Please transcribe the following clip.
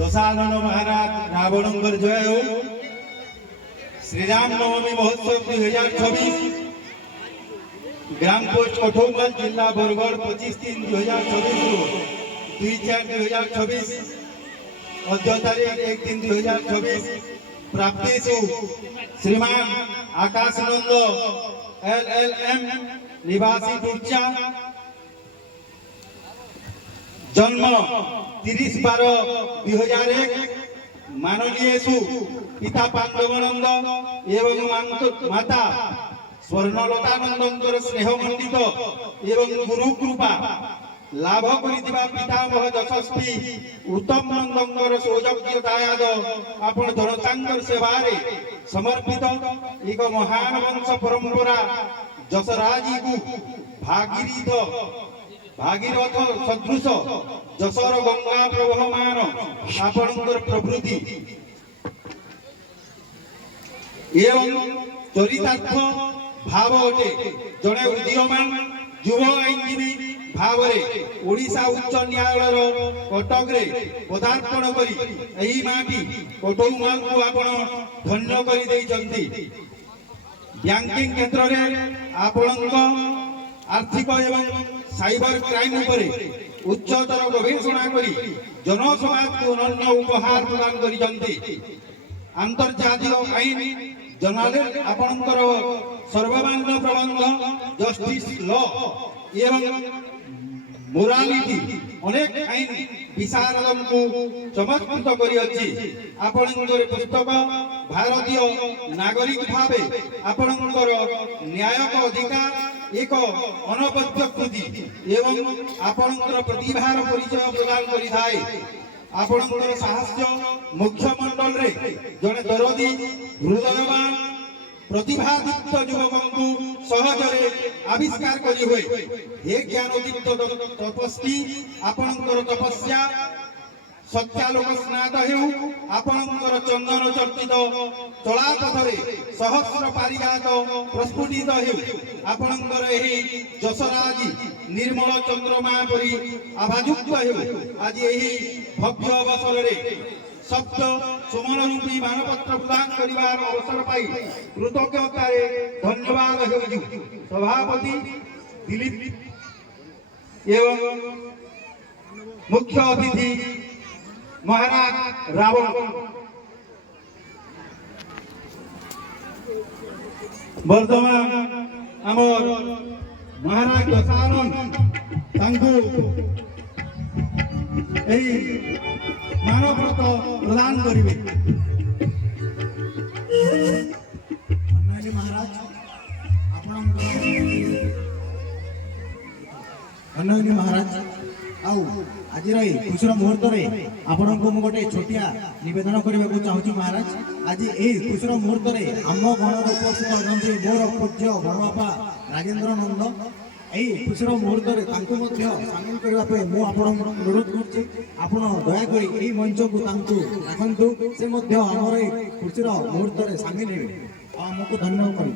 दशानन महाराज रावणंकर जय हो। श्रीराम नवमी महोत्सव 2026 ग्राम पोस्ट कठौगंज जिला बरगढ़ 25/3/2026 2/4/2026 अद्य तारीख 1/3/2026 प्राप्तिषु श्रीमान आकाशनंद LLM निवासी टुर्चा जन्म 30/12/2001 माननीयसु पिता पांडवानंद एवं माता स्वर्णलतानंदर स्नेहमंडित एवं गुरु कृपा लाभ करिथिबा पितामह यशस्वी उत्तम नंदंकर सौजन्यतायाद आपण धनचांकर सेवारे समर्पित एक महान वंश परंपरा जसराजी को भागीरथ सदृश जसर गंगा प्रवहमान आपणकर प्रवृत्ति एवं चरितार्थ भाव अटे। जड़े उदीयमान युव आईनजीवी भाव ओडिशा उच्च न्यायालय कटक रे पदार्पण करी एही माटी कटौमाल को आपण धन्य करी दैछंती। बैंकिंग क्षेत्र रे आपणक आर्थिक एवं साइबर क्राइम उपरे उच्चतर गवेषणा करी जनसमाज को अनन्य उपहार प्रदान करिसंती। अंतर्जातीय आईन जर्नालिस्ट आपणकर सर्वमान्य प्रबंध जस्टिस लॉ एवं मोरालिटी अनेक आईन विशारदन को समर्पित करिअछि। आपणकर पुस्तक भारतीय नागरिक भावे आपणकर न्यायिक अधिकार एक अनबद्ध कृति एवं आपणकर प्रतिभार परिचय प्रदान करिथाए। आपणकर साहस्य मुख्यमंडल रे जने दरदी हृदयवान प्रतिभादीप्त युवकंकु सहजरे आविष्कार करी हुए। हे ज्ञानदीप्त तपस्वी आपणकर तपस्या सत्यालोक स्नात हेउ आपणकर चंदन चर्चित चलापथरे सहस्र पारिजात प्रस्फुटित हेउ आपणकर एही जसराजी निर्मल चंद्रमा परि आभाजुक्त हेउ। आज एही भव्य अवसरे सप्त सुमन रूपी मानपत्र प्रदान करिवार अवसर पाई कृतज्ञतारे धन्यवाद हेउजु। सभापति दिलीप एवं मुख्य अतिथि महाराज रावण वर्तमान आमर महाराज दशानन तांकु एही मानव्रत प्रदान करिवे। महाराज अन्य महाराज आउ आज खुशीर मुहूर्त आपण को गोटे छोटिया निवेदन करने चाहूँ महाराज। आज यही खुशीर मुहूर्त आम गण उपस्थित अच्छे मोर पूज्य बड़बापा राजेन्द्र नंद यही खुशीर मुहूर्त सामिल करने अनुरोध कर दयाक मंच को रखु से आमर खुशीर मुहूर्त सामिल हे आमको धन्यवाद कर